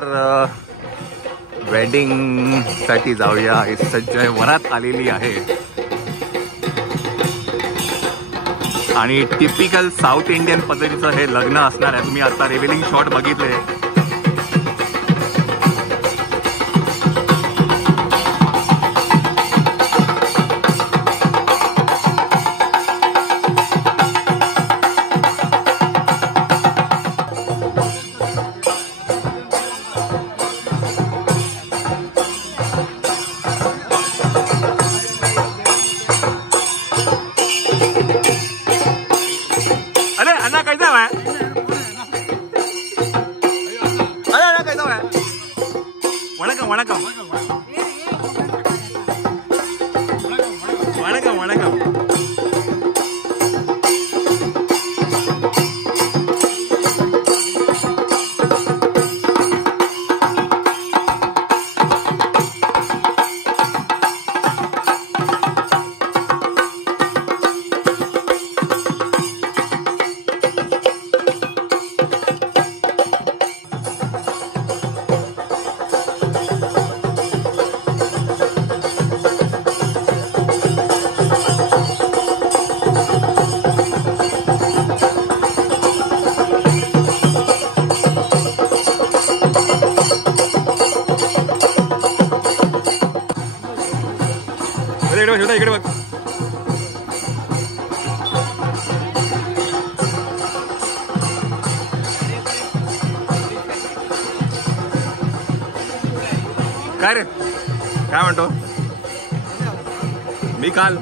तर वेडिंग साठी जाऊया. सज्ज वरात आलेली आहे आणि टिपिकल साऊथ इंडियन पद्धतीचं हे लग्न असणार आहे. तुम्ही आता रिव्हिलिंग शॉट बघितले. வணக்கம் வணக்கம் வணக்கம் வணக்கம். इकडे बघ. काय रे, काय म्हणतो मी काल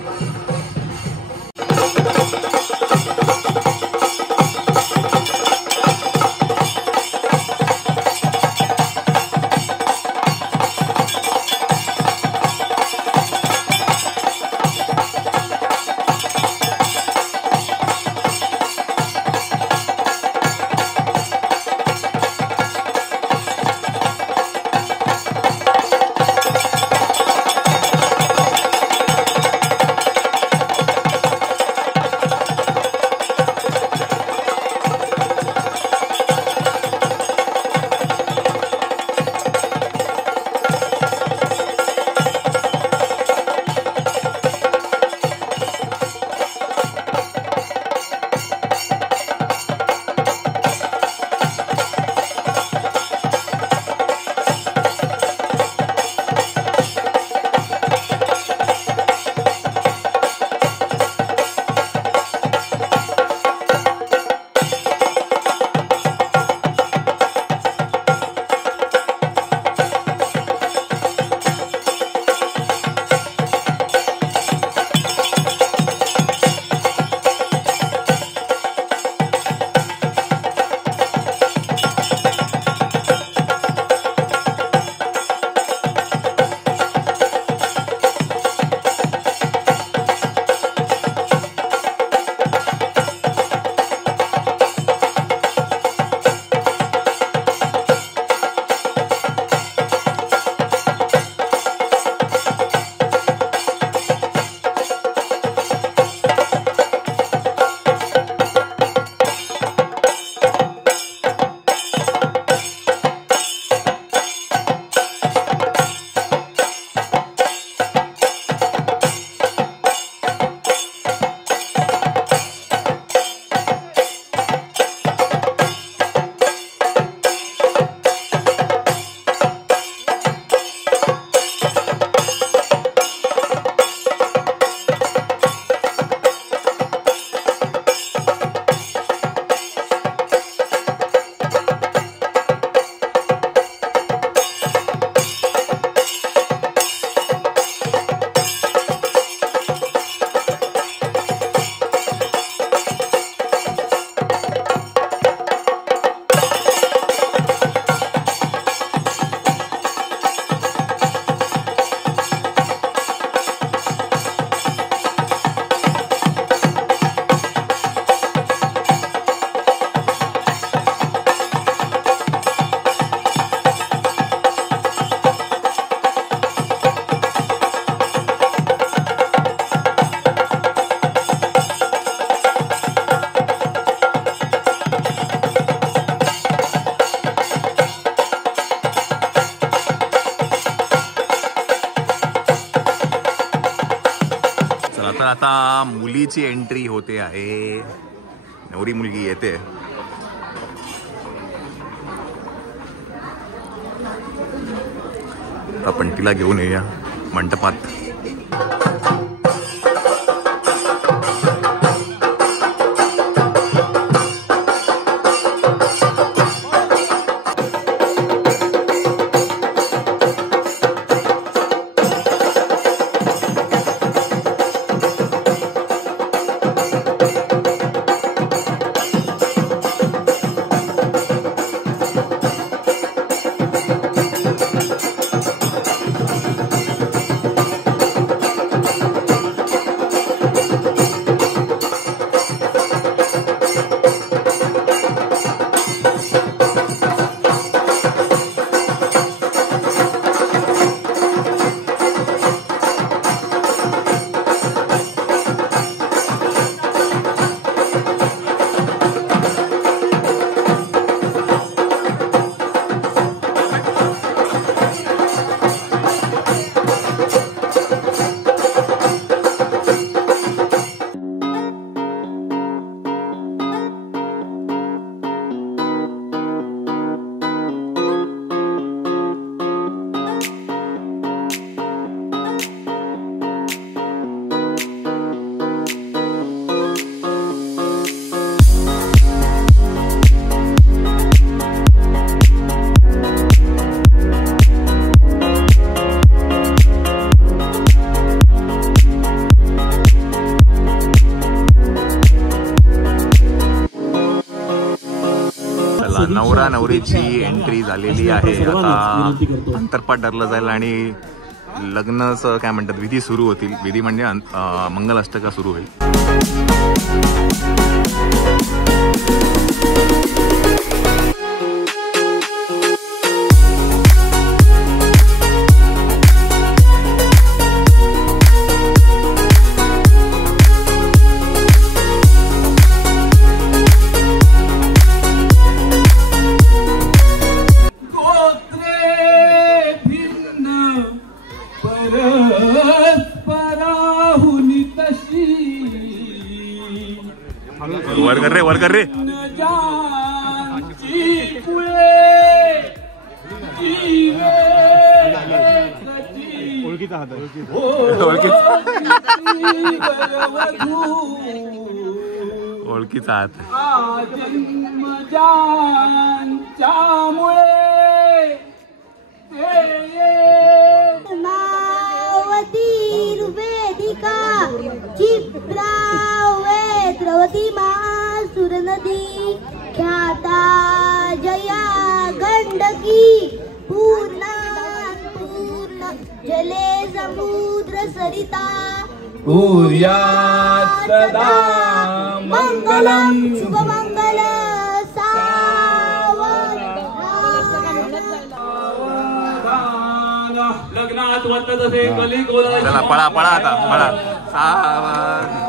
आता मुलीची एंट्री होते आहे. नवरी मुलगी येते. आपण तिला घेऊन येऊया मंडपात. नवरा नवरीची एंट्री झालेली आहे. आता अंतरपाट धरलं जाईल आणि लग्नाचं काय म्हणतात विधी सुरू होतील. विधी म्हणजे मंगलाष्टका सुरू होईल. वर कर रे. ओळखीचा हात ओळखीचा हात. द्रवती महासुर नदी ख्याता जया गंडकी पूर्ण पूर्ण जले समुद्र सरिता कुर्यात् सदा मंगलम शुभमंगल लग्नात वर्तत असे कली कोला. चला पळा पळा आता पळा. सावधान.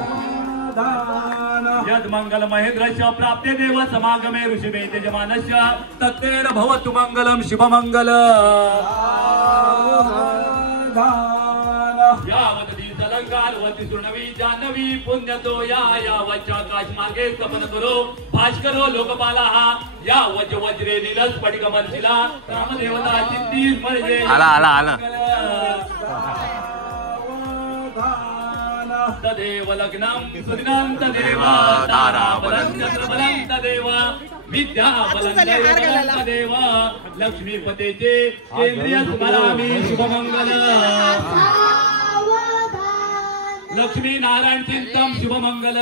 यद मंगल महेंद्रस्य प्राप्ते देव समागमे ऋषिमे तेजमानस्य तत्तेन भवतु मंगलम शुभमंगल. यावत दीर्घलंकार वती सुर्णवी जान्हवी पुण्यतो या वच्चाकाश मार्गे सपन करो भास्करो लोकपाला या वज वज्रे नीलस स्फटिक मनशिला रामदेवता चित्ती स्मरजे. आला आला आला. तदेव लग्नं सुदिनं तदेव ताराबलं चंद्रबलं तदेव विद्याबलं तदेव लक्ष्मीपतेचे केंद्रीय स्मरामि शुभमंगल. लक्ष्मी नारायण चिंतन शुभमंगल.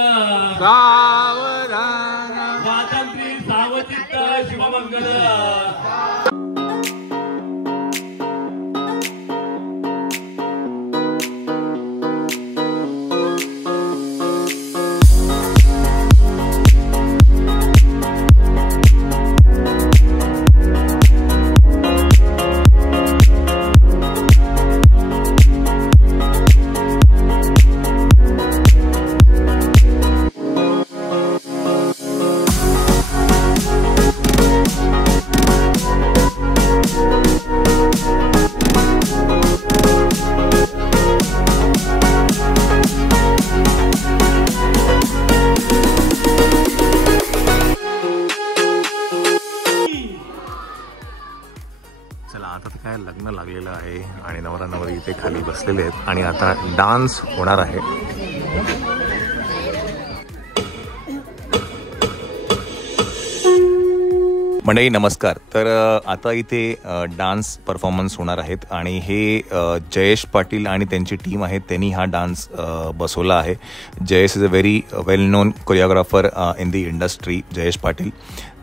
स्वातंत्र्य सावचित्त शुभमंगल. चला आता तर काय लग्न लागलेलं आहे आणि नवरा नवरी इथे खाली बसलेले आहेत आणि आता डान्स होणार आहे. मंडळी नमस्कार. तर आता इथे डान्स परफॉर्मन्स होणार आहेत आणि हे जयेश पाटील आणि त्यांची टीम आहे त्यांनी हा डान्स बसवला आहे. Jayesh is a very well non choreographer in the industry, Jayesh Patil.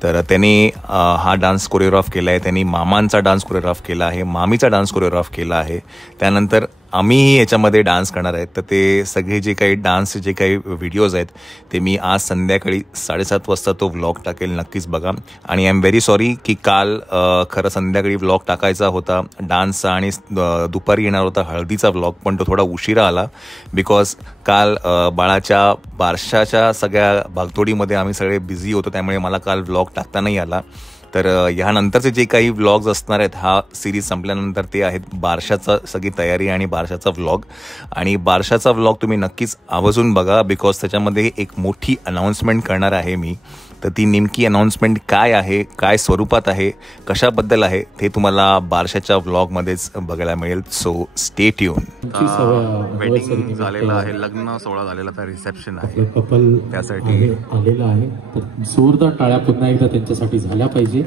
तर त्यांनी हा डान्स कोरिओग्राफ केला आहे. त्यांनी मामांचा डान्स कोरिओग्राफ केला आहे, मामीचा डान्स कोरिओग्राफ केला आहे. त्यानंतर आम्हीही याच्यामध्ये डान्स करणार आहेत. तर ते सगळे जे काही डान्सचे जे काही व्हिडिओज आहेत ते मी आज संध्याकाळी 7:30 वाजता तो व्लॉग टाकेल, नक्कीच बघा. आणि आय एम व्हेरी सॉरी की काल खरं संध्याकाळी व्लॉग टाकायचा होता डान्सचा आणि दुपारी येणार होता हळदीचा व्लॉग, पण तो थोडा उशिरा आला बिकॉज काल बाळाच्या बारशाच्या सगळ्या भागदौडीमध्ये आम्ही सगळे बिझी होतो, त्यामुळे मला काल व्लॉग टाकता नाही आला. तर ह्यानंतरचे जे काही व्लॉग्स असणार आहेत हा सिरीज संपल्यानंतर ते आहेत बारशाचा सगळी तयारी आणि बारशाचा व्लॉग. आणि बारशाचा व्लॉग तुम्ही नक्कीच आवर्जून बघा बिकॉज त्याच्यामध्ये एक मोठी अनाऊन्समेंट करणार आहे मी. तर ती नेमकी अनाऊन्समेंट काय आहे, काय स्वरूपात आहे, कशाबद्दल आहे ते तुम्हाला बारशाच्या व्लॉगमध्येच बघायला मिळेल. So stay tune. वेडिंग झालेलं आहे, लग्न सोहळा झालेला, तर रिसेप्शन आहे त्यासाठी आलेला आहे. तर जोरदार टाळ्या पुन्हा एकदा त्यांच्यासाठी झाल्या पाहिजे.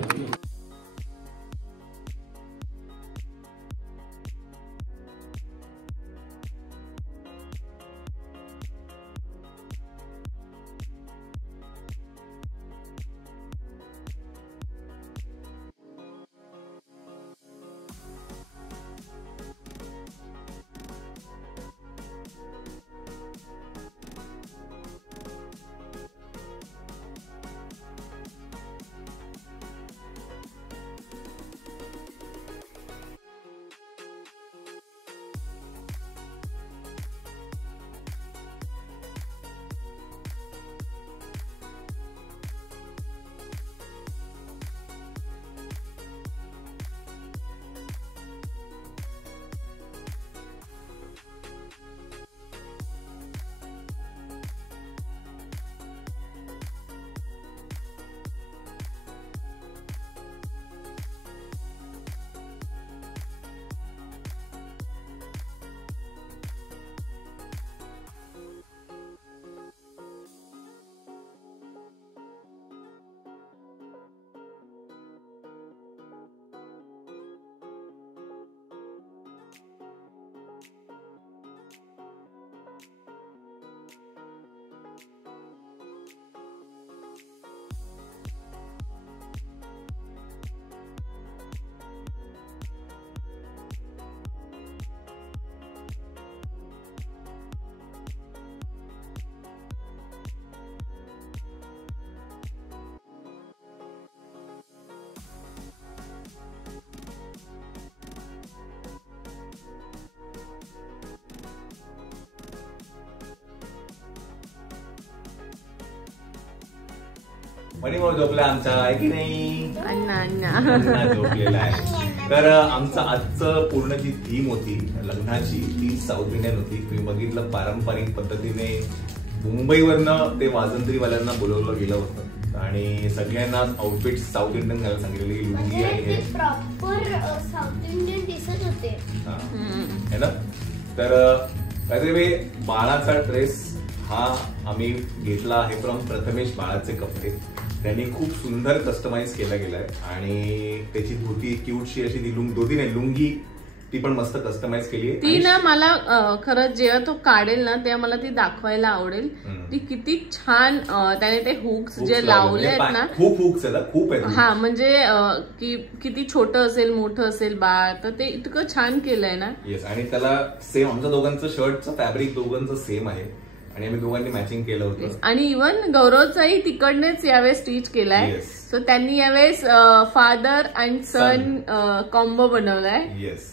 मणिभाऊ झोपला आमचा आहे की नाही? अण्णा झोपलेला आहे. तर आमचं आजचं पूर्ण जी थीम होती लग्नाची ती साऊथ इंडियन होती. तुम्ही बघितलं पारंपरिक पद्धतीने मुंबईवरनं ते वाजंत्रीवाल्यांना बोलवलं गेलं होतं आणि सगळ्यांना आउटफिट साऊथ इंडियन घालायला सांगितलेली, लुंगी आणि हे प्रॉपर साऊथ इंडियन दिसत होते है ना. तर काहीतरी बाळाचा ड्रेस हा आम्ही घेतला आहे फ्रॉम प्रथमेश बाळाचे कपडे. त्यांनी खूप सुंदर कस्टमाइज केला गेलाय आणि त्याची धोती क्यूटशी अशी ती धोती नाही लुंगी ती पण मस्त कस्टमाइज केली आहे. ती ना मला खरंच जेव्हा तो काढेल ना तेव्हा मला ती दाखवायला आवडेल. ती किती छान त्याने ते हुक्स जे लावले आहेत ना, खूप हुक्स आहेत, खूप आहेत. हा म्हणजे किती छोटं असेल मोठं असेल बाळ तर ते इतकं छान केलंय ना. येस. आणि त्याला सेम आमच्या दोघांचं शर्टचं फॅब्रिक दोघांचं सेम आहे आणि आम्ही दोघांनी मॅचिंग केलं होतं. आणि इव्हन गौरवचाही तिकडनेच यावेळेस स्टिच केलाय. सो त्यांनी यावेळेस फादर अँड सन कॉम्बो बनवलाय. येस.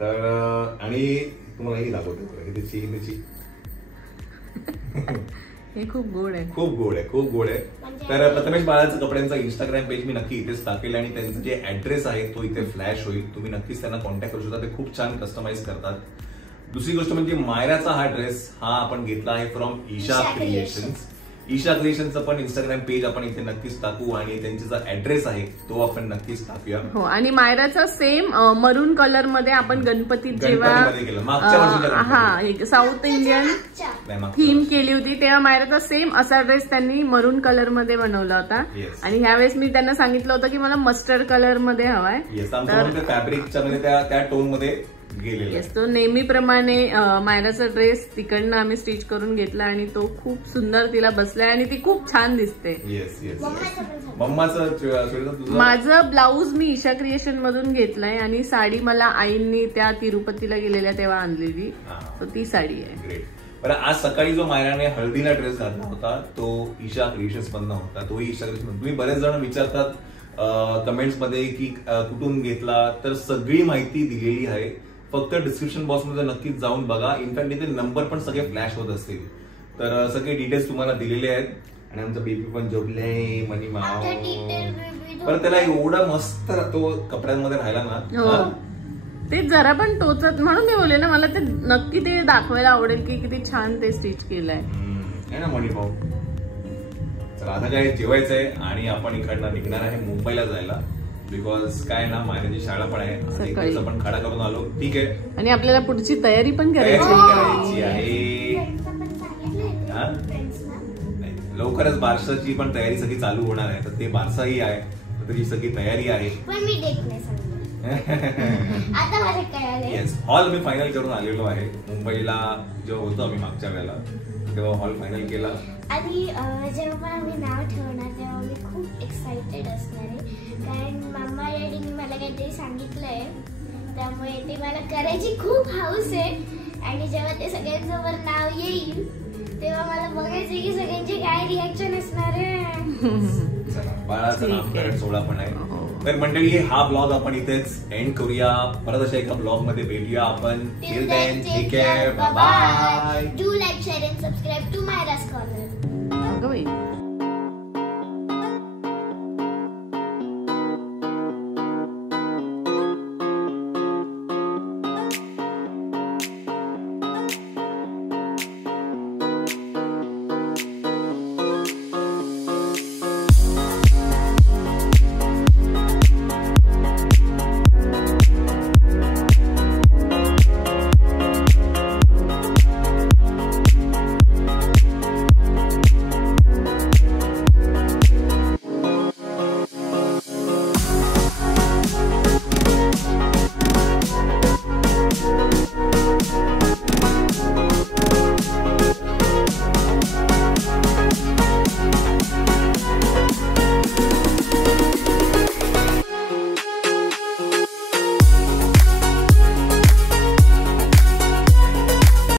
तर आणि तुम्हाला ही दाखवतो त्याची हे खूप गोड आहे, खूप गोड आहे, खूप गोड आहे. तर प्रथमेश बाळाचं कपड्यांचा इंस्टाग्राम पेज मी नक्की इथेच टाकेल आणि त्यांचा जे ऍड्रेस आहे तो इथे फ्लॅश होईल. तुम्ही नक्कीच त्यांना कॉन्टॅक्ट करू शकता, ते खूप छान कस्टमाइज करतात. दुसरी गोष्ट म्हणजे मायराचा हा ड्रेस हा आपण घेतला आहे फ्रॉम ईशा क्रिएशन्स ईशा क्रिएशनचं पण इंस्टाग्राम पेज आपण इथे नक्कीच टाकू आणि त्यांचा जो ऍड्रेस आहे तो आपण नक्कीच टाकूया. हो, आणि मायराचा सेम मरून कलर मध्ये आपण गणपतीत जेव्हा साऊथ इंडियन थीम केली होती तेव्हा मायराचा सेम असा ड्रेस त्यांनी मरून कलर मध्ये बनवला होता. आणि ह्यावेळेस मी त्यांना सांगितलं होतं की मला मस्टर्ड कलर मध्ये हवाय. फॅब्रिकच्या म्हणजे त्या टोन मध्ये येस, तो नेहमीप्रमाणे मायराचा ड्रेस तिकडनं आम्ही स्टिच करून घेतला आणि तो खूप सुंदर तिला बसलाय आणि ती खूप छान दिसते. माझं ब्लाऊज मी ईशा क्रिएशन मधून घेतलंय आणि साडी मला आईंनी त्या तिरुपतीला गेलेल्या तेव्हा आणलेली, तर ती साडी आहे. बरं, आज सकाळी जो मायराने हळदीला ड्रेस घातला होता तो ईशा क्रिएशन्स मधनं होता. तोही ईशा क्रिएशन्स. तुम्ही बरेच जण विचारतात कमेंट्स मध्ये की कुठून घेतला, तर सगळी माहिती दिलेली आहे. फक्त डिस्क्रिप्शन बॉक्स मध्ये नक्कीच जाऊन बघा. इनफॅक्ट इथे नंबर पण सगळे फ्लॅश होत असतील, तर सगळे डिटेल्स तुम्हाला दिलेले आहेत. आणि आमचा बेबी पण झोपले मनी माव. पण त्याला एवढा मस्त तो कपड्यांमध्ये राहिला ना, ते जरा पण टोचत, म्हणून मी बोलले ना मला ते नक्की ते दाखवायला आवडेल की किती छान ते स्टिच केलंय ना मनी भाऊ. चला आता काय जेवायचंय आणि आपण इकडनं निघणार आहे मुंबईला जायला. बिकॉज काय ना माझ्याची शाळा पण आहे, आपण खडा करून आलो. ठीक आहे, आणि आपल्याला पुढची तयारी पण करायची आहे. लवकरच बारशाची पण तयारी सगळी चालू होणार आहे, तर ते बारसाही आहे, त्याची सगळी तयारी आहे. येस, हॉल मी फायनल करून आलेलो आहे. मुंबईला जेव्हा होतो आम्ही मागच्या वेळेला तेव्हा हॉल फायनल केला. आणि जेव्हा आम्ही नाव ठेवणार तेव्हा मी खूप एक्साइटेड असणार आहे, कारण मम्मा डॅडीने मला काहीतरी सांगितलंय, त्यामुळे ते मला करायची खूप हौस आहे. आणि जेव्हा ते सगळ्यांसमोर नाव येईल तेव्हा मला बघायचं की सगळ्यांची काय रिॲक्शन असणार आहे. बाळाचं नामकरण सोहळा पण आहे. तर मंडळी, हा ब्लॉग आपण इथेच एंड करूया. परत अशा एका ब्लॉग मध्ये भेटूया आपण. Till then take care, bye bye. Do like, share and subscribe to Mayraj corner.